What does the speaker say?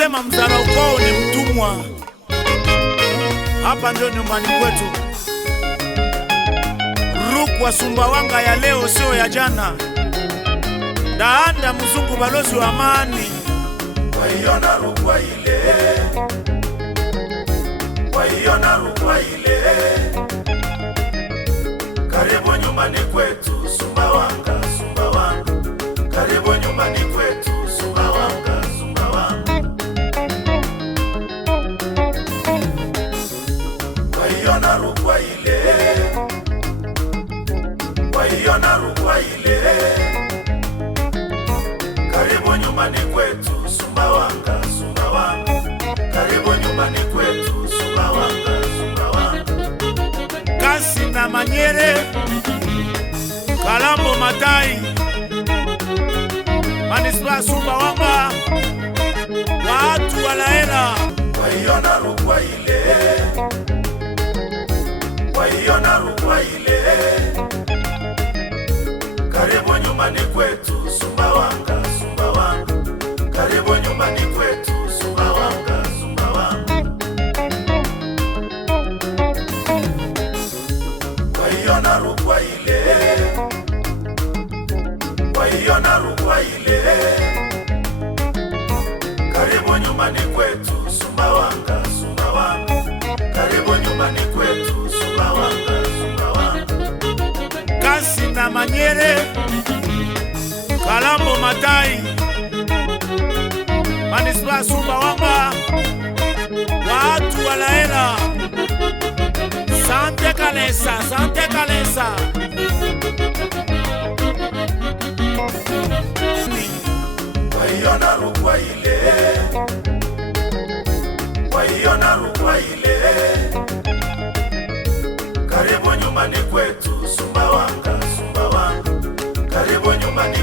Wanasema mzara ukoo ni mtumwa. Hapa ndio nyumbani kwetu. Rukwa Sumbawanga ya leo sio ya jana. Daanda mzungu balozi wa amani. Waiona Rukwa ile, waiona Rukwa ile, karibu nyumbani kwetu Sumbawanga, Sumbawanga, karibu nyumbani kwetu Sumbawanga, Sumbawanga. Waiona Rukwa ile, waiona Rukwa ile, karibu nyumbani kwetu Sumbawanga, Sumbawanga, karibu nyumbani kwetu Sumbawanga, Sumbawanga. Kasi na Manyere, Kalambo Matai, Manispa Sumbawanga, watu walaela. Waiona Rukwa ile, waiona Rukwa ile, karibu nyumbani kwetu Sumbawanga, Sumbawanga, karibu nyumbani kwetu Sumbawanga, Sumbawanga. Waiona Rukwa ile, waiona Rukwa ile, karibu nyumbani kwetu Sumbawanga, Sumbawanga, karibu nyumbani kwetu Sumbawanga, Sumbawanga. Kasi na Manyere, Kalambo Matai, Manispa Sumbawanga, watu walaela. Sante Kalesa, Sante Kalesa. Waiona Rukwa ile, waiona Rukwa ile, karibu nyumbani kwetu Sumbawanga, Sumbawanga, karibu nyumbani